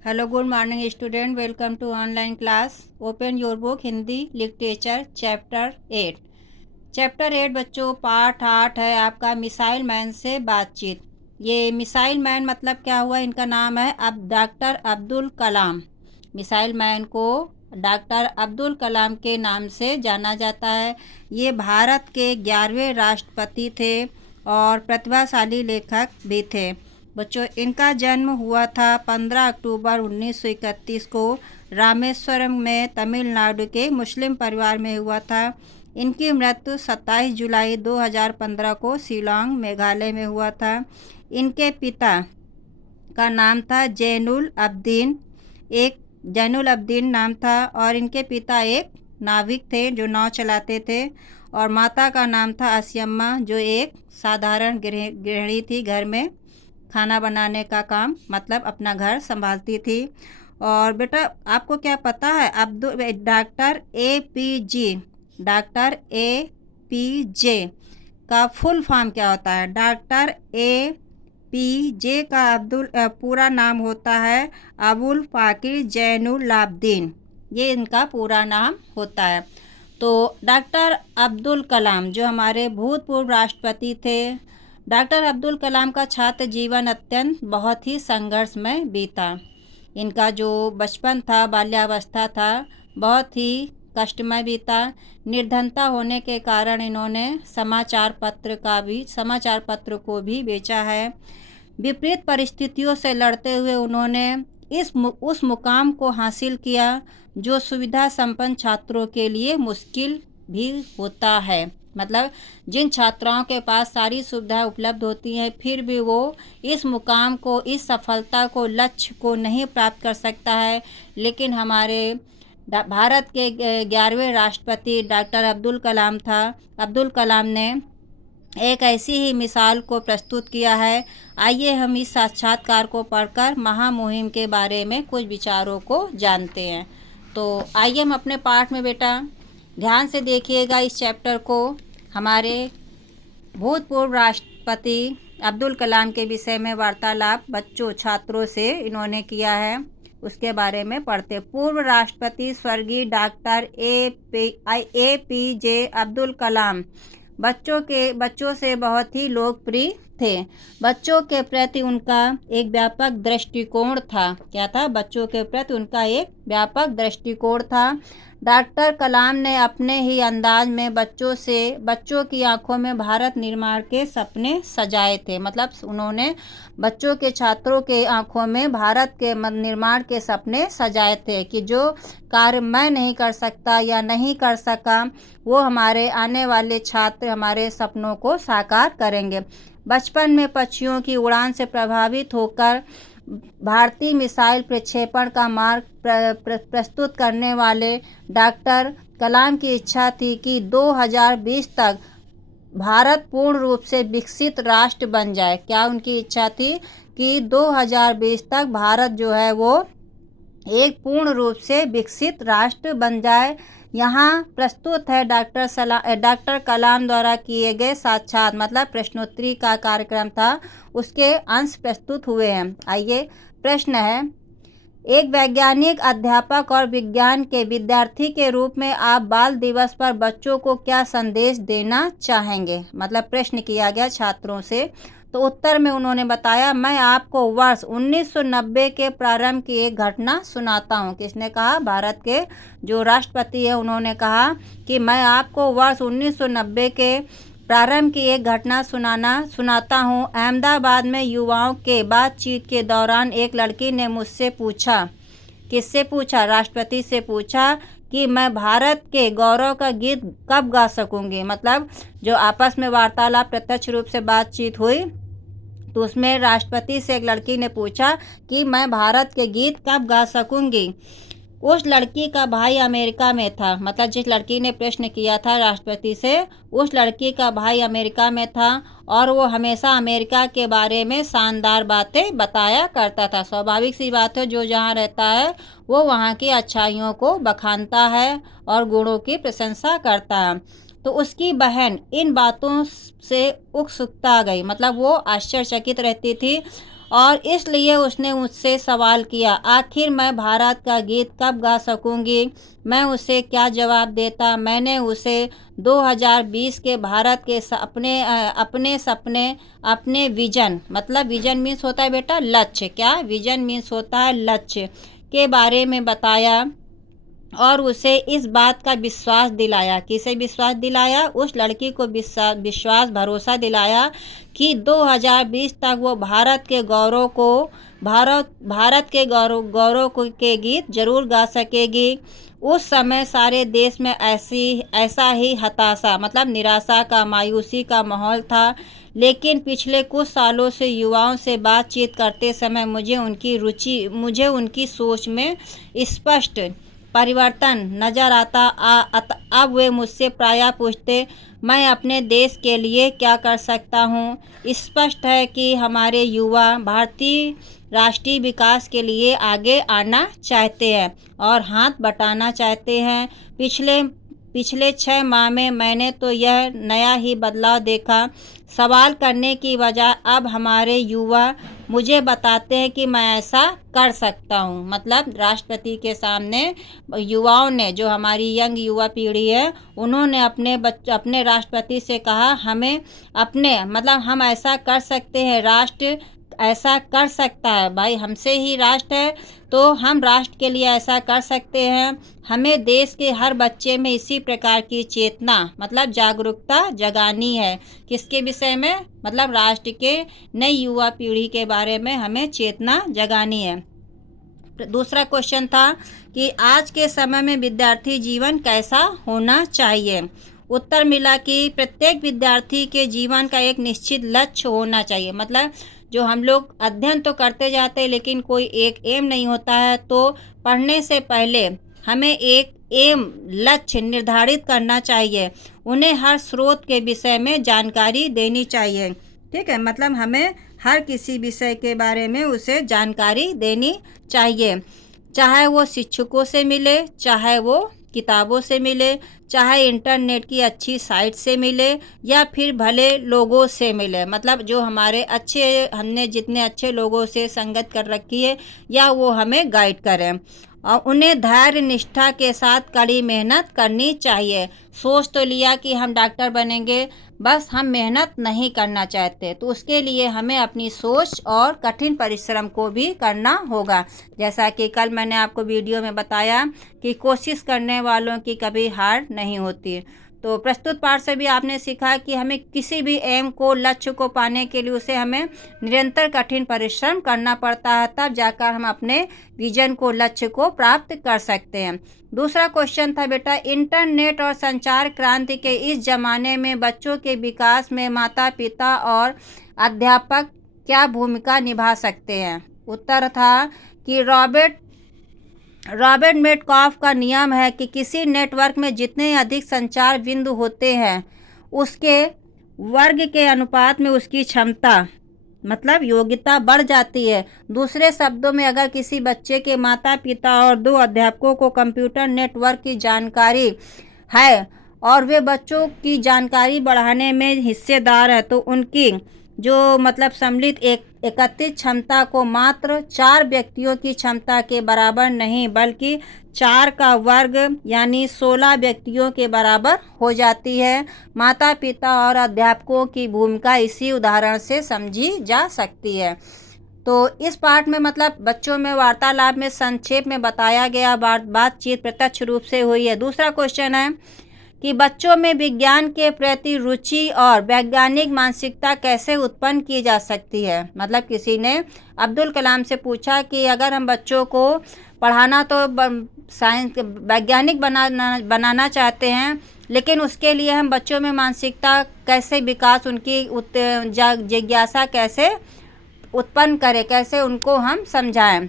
Hello, good morning student. Welcome to online class. Open your book Hindi literature chapter 8। Chapter 8 बच्चों part 8 है आपका missile man से बातचीत। ये मिसाइल मैन मतलब क्या हुआ, इनका नाम है अब doctor Abdul Kalam. Missile man को डॉक्टर अब्दुल कलाम के नाम से जाना जाता है। ये भारत के 11वें राष्ट्रपति थे और प्रतिभाशाली लेखक भी थे। बच्चों इनका जन्म हुआ था 15 अक्टूबर 1931 को रामेश्वरम में तमिलनाडु के मुस्लिम परिवार में हुआ था। इनकी मृत्यु 27 जुलाई 2015 को शिलांग मेघालय में हुआ था। इनके पिता का नाम था जैनुल अब्दीन नाम था और इनके पिता एक नाविक थे जो नाव चलाते थे। और माता का नाम था आसियम्मा जो एक साधारण गृहिणी थी, घर में खाना बनाने का काम मतलब अपना घर संभालती थी। और बेटा आपको क्या पता है डॉक्टर ए पी जे का फुल फॉर्म क्या होता है? डॉक्टर ए पी जे का पूरा नाम होता है अबुल पाकिर जैनुलाब्दीन। ये इनका पूरा नाम होता है। तो डॉक्टर अब्दुल कलाम जो हमारे भूतपूर्व राष्ट्रपति थे, डॉक्टर अब्दुल कलाम का छात्र जीवन अत्यंत बहुत ही संघर्षमय बीता। इनका जो बचपन था, बाल्यावस्था था, बहुत ही कष्टमय बीता। निर्धनता होने के कारण इन्होंने समाचार पत्र को भी बेचा है। विपरीत परिस्थितियों से लड़ते हुए उन्होंने उस मुकाम को हासिल किया जो सुविधा संपन्न छात्रों के लिए मुश्किल भी होता है। मतलब जिन छात्राओं के पास सारी सुविधाएं उपलब्ध होती हैं फिर भी वो इस मुकाम को, इस सफलता को, लक्ष्य को नहीं प्राप्त कर सकता है। लेकिन हमारे भारत के 11वें राष्ट्रपति डॉक्टर अब्दुल कलाम ने एक ऐसी ही मिसाल को प्रस्तुत किया है। आइए हम इस साक्षात्कार को पढ़कर महामुहिम के बारे में कुछ विचारों को जानते हैं। तो आइए हम अपने पाठ में बेटा ध्यान से देखिएगा इस चैप्टर को। हमारे भूतपूर्व राष्ट्रपति अब्दुल कलाम के विषय में वार्तालाप बच्चों छात्रों से इन्होंने किया है, उसके बारे में पढ़ते। पूर्व राष्ट्रपति स्वर्गीय doctor A P J Abdul Kalam बच्चों से बहुत ही लोकप्रिय थे। बच्चों के प्रति उनका एक व्यापक दृष्टिकोण था। क्या था? बच्चों के प्रति उनका एक व्यापक दृष्टिकोण था। डॉक्टर कलाम ने अपने ही अंदाज में बच्चों की आंखों में भारत निर्माण के सपने सजाए थे। मतलब उन्होंने बच्चों के, छात्रों के आंखों में भारत के निर्माण के सपने सजाए थे कि जो कार्य मैं नहीं कर सकता या नहीं कर सका वो हमारे आने वाले छात्र हमारे सपनों को साकार करेंगे। बचपन में पक्षियों की उड़ान से प्रभावित होकर भारतीय मिसाइल प्रक्षेपण का मार्ग प्रस्तुत करने वाले डॉक्टर कलाम की इच्छा थी कि 2020 तक भारत पूर्ण रूप से विकसित राष्ट्र बन जाए। क्या उनकी इच्छा थी? कि 2020 तक भारत जो है वो एक पूर्ण रूप से विकसित राष्ट्र बन जाए। यहाँ प्रस्तुत है डॉक्टर कलाम द्वारा किए गए साक्षात मतलब प्रश्नोत्तरी का कार्यक्रम था, उसके अंश प्रस्तुत हुए हैं। आइए प्रश्न है, एक वैज्ञानिक, अध्यापक और विज्ञान के विद्यार्थी के रूप में आप बाल दिवस पर बच्चों को क्या संदेश देना चाहेंगे? मतलब प्रश्न किया गया छात्रों से। तो उत्तर में उन्होंने बताया, मैं आपको वर्ष 1990 के प्रारंभ की एक घटना सुनाता हूँ। किसने कहा? भारत के जो राष्ट्रपति है उन्होंने कहा कि मैं आपको वर्ष 1990 के प्रारंभ की एक घटना सुनाता हूँ। अहमदाबाद में युवाओं के बातचीत के दौरान एक लड़की ने मुझसे पूछा, किससे पूछा? राष्ट्रपति से पूछा कि मैं भारत के गौरव का गीत कब गा सकूंगी। मतलब जो आपस में वार्तालाप प्रत्यक्ष रूप से बातचीत हुई तो उसमें राष्ट्रपति से एक लड़की ने पूछा कि मैं भारत के गीत कब गा सकूंगी। उस लड़की का भाई अमेरिका में था। मतलब जिस लड़की ने प्रश्न किया था राष्ट्रपति से, उस लड़की का भाई अमेरिका में था और वो हमेशा अमेरिका के बारे में शानदार बातें बताया करता था। स्वाभाविक सी बात है, जो जहाँ रहता है वो वहाँ की अच्छाइयों को बखानता है और गुणों की प्रशंसा करता है। तो उसकी बहन इन बातों से उत्सुकता आ गई। मतलब वो आश्चर्यचकित रहती थी और इसलिए उसने मुझसे सवाल किया, आखिर मैं भारत का गीत कब गा सकूंगी। मैं उसे क्या जवाब देता। मैंने उसे 2020 के भारत के अपने सपने, अपने विजन, मतलब विजन मीन्स होता है बेटा लक्ष्य, क्या विजन मीन्स होता है लक्ष्य, के बारे में बताया और उसे इस बात का विश्वास दिलाया। किसे विश्वास दिलाया? उस लड़की को विश्वास भरोसा दिलाया कि 2020 तक वो भारत के गौरव के गीत जरूर गा सकेगी। उस समय सारे देश में ऐसा ही हताशा, मतलब निराशा का, मायूसी का माहौल था। लेकिन पिछले कुछ सालों से युवाओं से बातचीत करते समय मुझे उनकी सोच में स्पष्ट परिवर्तन नज़र आता। अब वे मुझसे प्रायः पूछते, मैं अपने देश के लिए क्या कर सकता हूँ। स्पष्ट है कि हमारे युवा भारतीय राष्ट्रीय विकास के लिए आगे आना चाहते हैं और हाथ बटाना चाहते हैं। पिछले 6 माह में मैंने तो यह नया ही बदलाव देखा। सवाल करने की बजाय अब हमारे युवा मुझे बताते हैं कि मैं ऐसा कर सकता हूँ। मतलब राष्ट्रपति के सामने युवाओं ने, जो हमारी यंग युवा पीढ़ी है, उन्होंने अपने राष्ट्रपति से कहा, हमें हम ऐसा कर सकते हैं, राष्ट्र ऐसा कर सकता है। भाई हमसे ही राष्ट्र है तो हम राष्ट्र के लिए ऐसा कर सकते हैं। हमें देश के हर बच्चे में इसी प्रकार की चेतना, मतलब जागरूकता जगानी है। किसके विषय में? मतलब राष्ट्र के नई युवा पीढ़ी के बारे में हमें चेतना जगानी है। दूसरा क्वेश्चन था कि आज के समय में विद्यार्थी जीवन कैसा होना चाहिए। उत्तर मिला कि प्रत्येक विद्यार्थी के जीवन का एक निश्चित लक्ष्य होना चाहिए। मतलब जो हम लोग अध्ययन तो करते जाते हैं लेकिन कोई एक एम नहीं होता है, तो पढ़ने से पहले हमें एक लक्ष्य निर्धारित करना चाहिए। उन्हें हर स्रोत के विषय में जानकारी देनी चाहिए। ठीक है, मतलब हमें हर किसी विषय के बारे में उसे जानकारी देनी चाहिए, चाहे वो शिक्षकों से मिले, चाहे वो किताबों से मिले, चाहे इंटरनेट की अच्छी साइट से मिले, या फिर भले लोगों से मिले। मतलब जो हमने जितने अच्छे लोगों से संगत कर रखी है, या वो हमें गाइड करें। और उन्हें धैर्य निष्ठा के साथ कड़ी मेहनत करनी चाहिए। सोच तो लिया कि हम डॉक्टर बनेंगे, बस हम मेहनत नहीं करना चाहते, तो उसके लिए हमें अपनी सोच और कठिन परिश्रम को भी करना होगा। जैसा कि कल मैंने आपको वीडियो में बताया कि कोशिश करने वालों की कभी हार नहीं होती। तो प्रस्तुत पाठ से भी आपने सीखा कि हमें किसी भी एम को, लक्ष्य को पाने के लिए उसे हमें निरंतर कठिन परिश्रम करना पड़ता है, तब जाकर हम अपने विजन को, लक्ष्य को प्राप्त कर सकते हैं। दूसरा क्वेश्चन था बेटा, इंटरनेट और संचार क्रांति के इस जमाने में बच्चों के विकास में माता पिता और अध्यापक क्या भूमिका निभा सकते हैं। उत्तर था कि रॉबर्ट मेटकॉफ का नियम है कि किसी नेटवर्क में जितने अधिक संचार बिंदु होते हैं, उसके वर्ग के अनुपात में उसकी क्षमता, मतलब योग्यता बढ़ जाती है। दूसरे शब्दों में, अगर किसी बच्चे के माता पिता और 2 अध्यापकों को कंप्यूटर नेटवर्क की जानकारी है और वे बच्चों की जानकारी बढ़ाने में हिस्सेदार है, तो उनकी जो मतलब सम्मिलित एकत्रित क्षमता को मात्र 4 व्यक्तियों की क्षमता के बराबर नहीं, बल्कि 4 का वर्ग यानी 16 व्यक्तियों के बराबर हो जाती है। माता पिता और अध्यापकों की भूमिका इसी उदाहरण से समझी जा सकती है। तो इस पाठ में मतलब बच्चों में वार्तालाप में संक्षेप में बताया गया बातचीत प्रत्यक्ष रूप से हुई है। दूसरा क्वेश्चन है कि बच्चों में विज्ञान के प्रति रुचि और वैज्ञानिक मानसिकता कैसे उत्पन्न की जा सकती है। मतलब किसी ने अब्दुल कलाम से पूछा कि अगर हम बच्चों को पढ़ाना तो साइंस वैज्ञानिक बनाना चाहते हैं, लेकिन उसके लिए हम बच्चों में मानसिकता कैसे विकास, उनकी जिज्ञासा कैसे उत्पन्न करें, कैसे उनको हम समझाएं।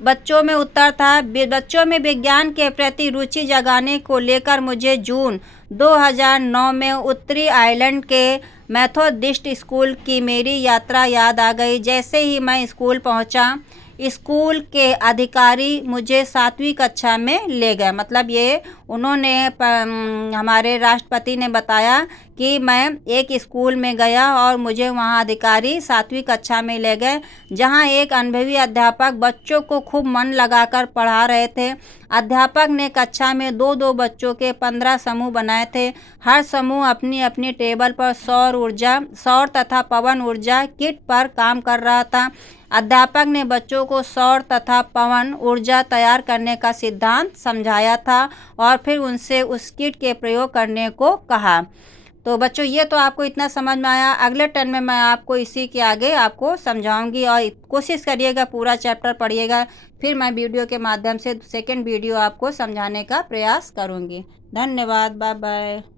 बच्चों में उत्तर था, बच्चों में विज्ञान के प्रति रुचि जगाने को लेकर मुझे जून 2009 में उत्तरी आयरलैंड के मेथोडिस्ट स्कूल की मेरी यात्रा याद आ गई। जैसे ही मैं स्कूल पहुंचा, स्कूल के अधिकारी मुझे 7वीं कक्षा में ले गए। मतलब ये उन्होंने हमारे राष्ट्रपति ने बताया कि मैं एक स्कूल में गया और मुझे वहाँ अधिकारी 7वीं कक्षा में ले गए, जहाँ एक अनुभवी अध्यापक बच्चों को खूब मन लगाकर पढ़ा रहे थे। अध्यापक ने कक्षा में 2-2 बच्चों के 15 समूह बनाए थे। हर समूह अपनी अपनी टेबल पर सौर तथा पवन ऊर्जा किट पर काम कर रहा था। अध्यापक ने बच्चों को सौर तथा पवन ऊर्जा तैयार करने का सिद्धांत समझाया था और फिर उनसे उस किट के प्रयोग करने को कहा। तो बच्चों, ये तो आपको इतना समझ में आया। अगले टर्म में मैं आपको इसी के आगे आपको समझाऊंगी और कोशिश करिएगा पूरा चैप्टर पढ़िएगा। फिर मैं वीडियो के माध्यम से सेकंड वीडियो आपको समझाने का प्रयास करूंगी। धन्यवाद। Bye bye.